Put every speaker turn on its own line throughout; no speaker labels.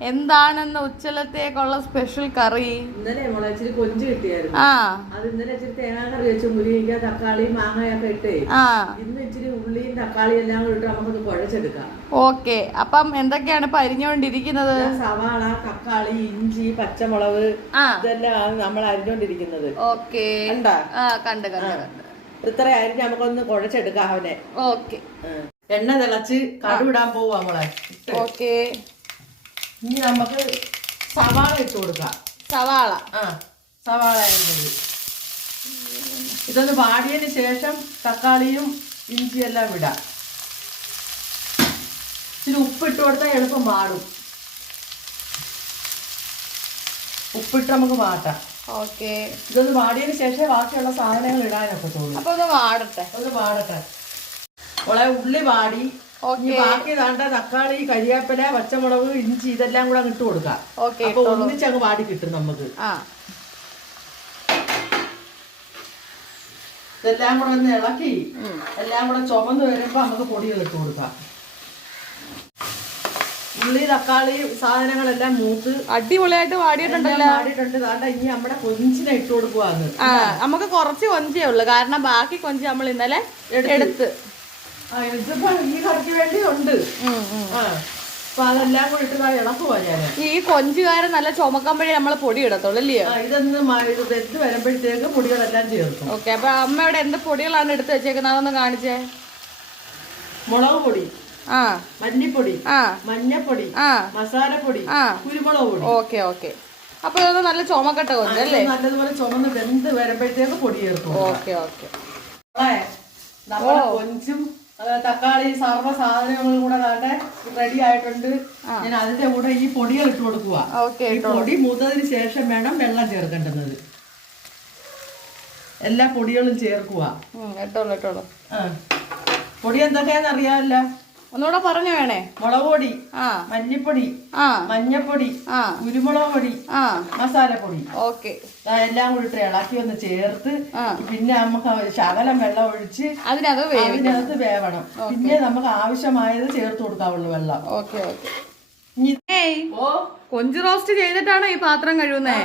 എന്താണെന്ന് ഉച്ചലത്തേക്കുള്ള സ്പെഷ്യൽ കറി?
ഇന്നലെ കൊഞ്ച് കിട്ടിയായിരുന്നു.
ആ.
അത് ഇന്നലെ ഇച്ചിരി തേങ്ങ കറി വെച്ചു മുരിങ്ങ തക്കാളി മാങ്ങയൊക്കെ ഇട്ടേ.
ആ.
ഇന്ന് ഇച്ചിരി ഉള്ളിയും തക്കാളിയും എല്ലാം കൂടി ഇട്ട് നമുക്കൊന്ന് കുഴച്ചെടുക്കാം.
ഓക്കെ. അപ്പം എന്തൊക്കെയാണ് ഇപ്പൊ അരിഞ്ഞുകൊണ്ടിരിക്കുന്നത്
സവാള തക്കാളി ഇഞ്ചി പച്ചമുളക്
ആ.
ഇതെല്ലാം നമ്മൾ അരിഞ്ഞോണ്ടിരിക്കുന്നത്.
ഓക്കെ.
കണ്ടാ?
ആ കണ്ട് കണ്ട് കണ്ട്.
ഇത്ര അരിഞ്ഞ് നമുക്കൊന്ന് കുഴച്ചെടുക്കാം അവനെ.
ഓക്കെ.
എണ്ണ തിളച്ച് കടുവിടാൻ പോവാ നമ്മളെ
ഓക്കെ.
ഇനി നമുക്ക് സവാള ഇട്ട് കൊടുക്കാം.
സവാള.
ആ സവാള അരിഞ്ഞത് ഇതൊന്ന് വാടിയതിന് ശേഷം തക്കാളിയും ഇഞ്ചി എല്ലാം വിടാം ഇച്ചിരി ഉപ്പിട്ട് കൊടുത്താൽ എളുപ്പം മാറും. ഉപ്പിട്ട് നമുക്ക് മാറ്റാം
ഓക്കെ.
ഇതൊന്ന് വാടിയതിന് ശേഷം ബാക്കിയുള്ള സാധനങ്ങൾ ഇടാനൊക്കെ തോന്നും
അപ്പൊ ഒന്ന് വാടട്ടെ.
ഒന്ന് വാടട്ടെ. മോളെ ഉള്ളി വാടി. ഇനി ബാക്കി വേണ്ട തക്കാളി കരിയാപ്പില പച്ചമുളക് ഇഞ്ചി ഇതെല്ലാം കൂടെ അങ്ങ് ഇട്ട് കൊടുക്കാം. അപ്പൊ ഒന്നിച്ച് അങ്ങ് വാടി കിട്ടും നമുക്ക്. ഇതെല്ലാം കൂടെ ഒന്ന് ഇളക്കി എല്ലാം കൂടെ ചുമന്ന് വരുമ്പോ നമുക്ക് പൊടികൾ ഇട്ട് കൊടുക്കാം. ഉള്ളി തക്കാളി സാധനങ്ങളെല്ലാം മൂത്ത്
അടിപൊളിയായിട്ട് വാടിയിട്ടുണ്ടല്ലോ.
വാടിയിട്ടുണ്ട്. താണ്ട ഇനി നമ്മുടെ കൊഞ്ചിനെ ഇട്ട് കൊടുക്കുവാന്ന്
നമുക്ക് കുറച്ച് കൊഞ്ചേ ഉള്ളു. കാരണം ബാക്കി കൊഞ്ച് നമ്മൾ ഇന്നലെ എടുത്ത്.
ഇതിപ്പോ ഈ കറിക്ക് വേണ്ടി ഉണ്ട്
ഉം, ഉം.
ആ അപ്പൊ അതെല്ലാം കൂടെ ഇട്ട് ദാ ഇളക്കുവാ ഞാൻ
ഈ കൊഞ്ചുകാരൻ നല്ല ചുമക്കുമ്പോഴേ നമ്മൾ പൊടി ഇടത്തുള്ളൂ
അല്ലേ ഇതൊന്ന് വെന്ത് വരുമ്പോഴത്തേക്ക് പൊടികളെല്ലാം ചേർക്കും.
ഓക്കെ അപ്പൊ അമ്മയുടെ എന്ത് പൊടികളാണ് എടുത്ത് വെച്ചേക്കുന്നത് അതൊന്ന് കാണിച്ചേ.
മുളക് പൊടി
ആ.
മല്ലിപ്പൊടി
ആ.
മഞ്ഞപ്പൊടി
ആ.
മസാലപ്പൊടി
ആ.
കുരുമുളക് പൊടി.
Okay okay. അപ്പൊ ഇതൊന്ന് നല്ല ചുമക്കട്ട കൊഞ്ച് അല്ലേ?
നല്ലതുപോലെ ചുമന്ന് വെന്ത് വരുമ്പോഴത്തേക്ക് പൊടി ചേർക്കും
ഓക്കെ. ഓക്കെ
കൊഞ്ചും തക്കാളി സർവ സാധനങ്ങളും കൂടെ കാട്ടെ റെഡി ആയിട്ടുണ്ട്. ഞാൻ അതിന്റെ കൂടെ ഈ പൊടികൾ ഇട്ട് കൊടുക്കുക ഈ പൊടി മൂത്തതിന് ശേഷം വേണം വെള്ളം ചേർക്കേണ്ടത് എല്ലാ പൊടികളും ചേർക്കുക. പൊടി എന്തൊക്കെയാന്ന് അറിയാമല്ലോ?
ഒന്നുകൂടെ പറഞ്ഞു വേണേ.
മുളക് പൊടി
ആ.
മഞ്ഞപ്പൊടി
ആ.
മഞ്ഞപ്പൊടി
ആ.
കുരുമുളക് പൊടി
ആ.
മസാലപ്പൊടി.
ഓക്കെ.
എല്ലാം കൂടി ഇളക്കി ഒന്ന് ചേർത്ത് പിന്നെ നമുക്ക് ശകലം വെള്ളം ഒഴിച്ച്
അതിനകത്ത്
അതിനകത്ത് വേവണം. പിന്നെ നമുക്ക് ആവശ്യമായത് ചേർത്ത് കൊടുക്കാവുള്ളൂ വെള്ളം.
Okay okay.
ഓ.
കൊഞ്ച് റോസ്റ്റ് ചെയ്തിട്ടാണോ ഈ പാത്രം കഴുകുന്നേ?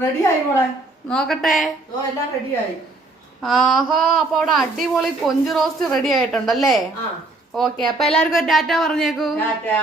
റെഡി ആയി മോളെ.
നോക്കട്ടെ.
ഓ എല്ലാം റെഡി ആയി
ആഹാ അപ്പൊ അവിടെ അടിപൊളി കൊഞ്ച് റോസ്റ്റ് റെഡി ആയിട്ടുണ്ടല്ലേ ഓക്കെ അപ്പൊ എല്ലാവർക്കും ഒരു ടാറ്റ പറഞ്ഞേക്കൂ.
ടാറ്റാ